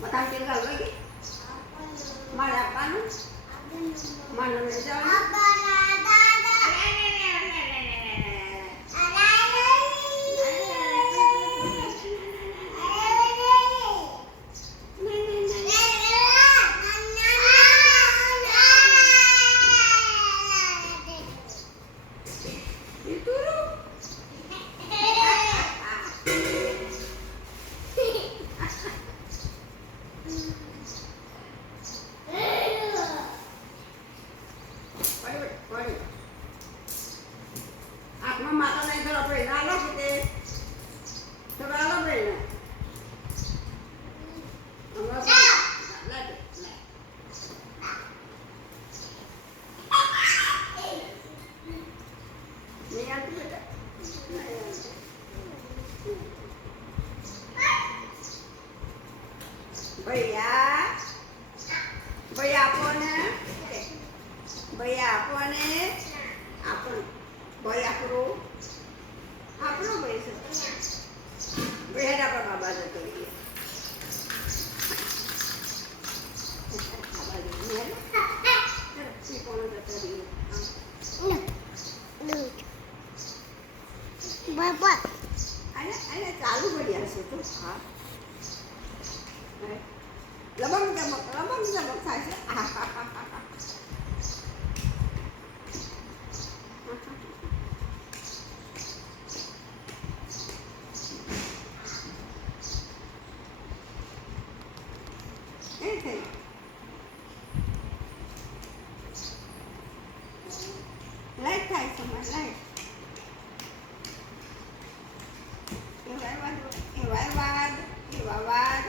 મથામ તેલ ઘાલવા કે મારે આપવાનું મારે લઈ જવાનું આત્મા માતા નહીં તો આપણે ના લો કે તો આલો બેન ભૈયા ભૈયા આપો ને ભૈયા આપો ને આપણો ભાઈ આપણો આપણો ભાઈ છે ભાઈ આપણા બાબા જતો રહીએ બાબા અને ચાલુ પડ્યા છે તો હા લબંગ જમક થાય છે લાઈટ થાય છે લાઈટ એવા વાદ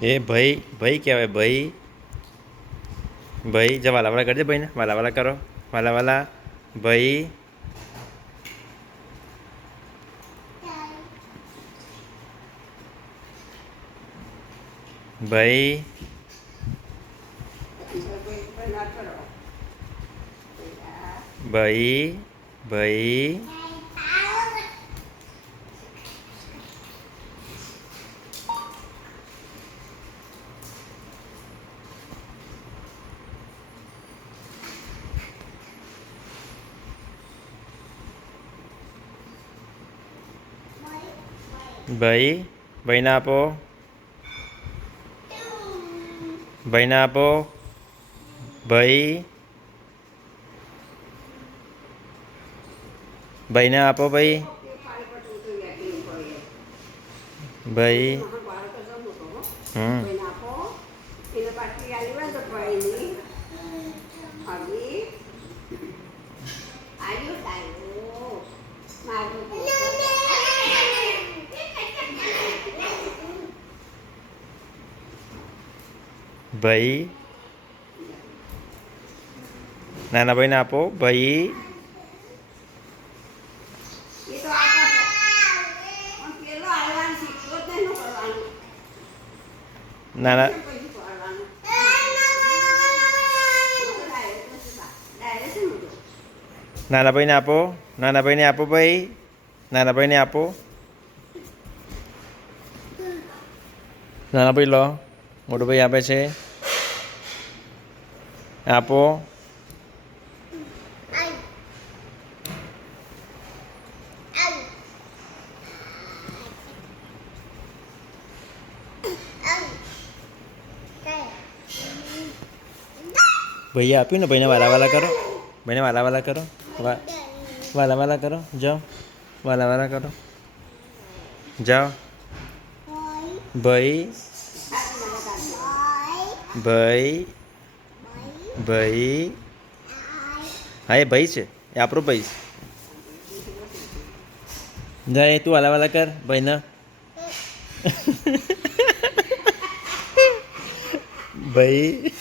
એ ભાઈ ભાઈ કહેવાય ભાઈ ભાઈ જ વાલા વાલા કરજે ભાઈને વાલા વાલા કરો વાલા વાલા ભાઈ ભાઈ ભાઈ ભાઈ ભાઈ ભાઈને આપો ભાઈને આપો ભાઈ ભાઈને આપો ભાઈ ભાઈ ભાઈ નાના ભાઈને આપો ભાઈ નાના નાના ભાઈને આપો નાના ભાઈને આપો ભાઈ નાના ભાઈને આપો નાના ભાઈ લો મોટો ભાઈ આપે છે આપો ભૈયા આપ્યું ને ભાઈને વાલા વાલા કરો ભાઈને વાલા વાલા કરો વાલા વાલા કરો જાઓ વાલા વાલા કરો જાઓ ભાઈ ભાઈ ભાઈ હા એ ભાઈ છે એ આપણો ભાઈ છે જાય તું વાલા વાલા કર ભાઈને ભાઈ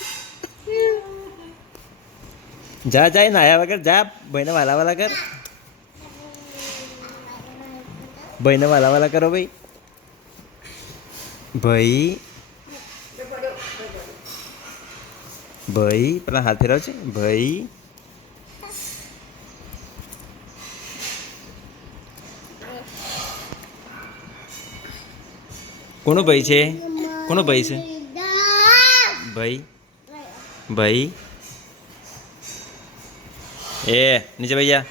જા જાય નાયા વગર જા ભાઈને વાલા વાલા કર ભાઈને વાલા વાલા કરો ભાઈ ભાઈ ભાઈ પેલા હાથ ફેરવ છે ભાઈ કોનો ભાઈ છે? કોનો ભાઈ છે? ભાઈ ભાઈ એ નીચે ભાઈ જા.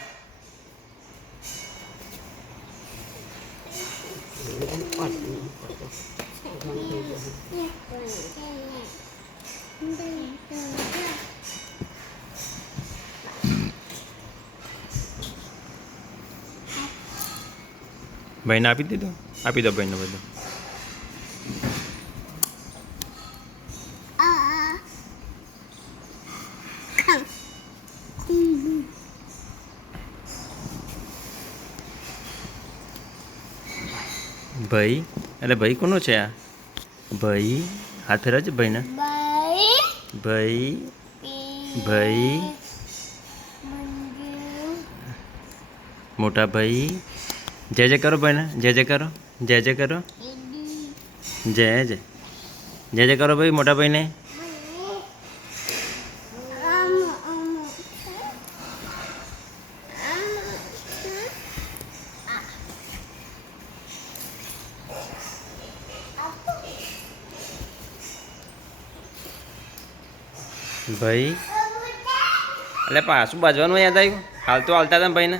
ભાઈને આપી દીધું. આપી દો ભાઈને બધું. ભાઈ એટલે ભાઈ કોનો છે આ? ભાઈ હાથ ફેરવજે ભાઈને. ભાઈ ભાઈ મોટા ભાઈ જય જય કરો ભાઈને. જય જય કરો. જય જય કરો. જય જય જય જય કરો ભાઈ મોટા ભાઈને. ભાઈ એટલે પાછું બાજવાનું યાદ આવ્યું. હાલ તો હાલતા હતા ને ભાઈને.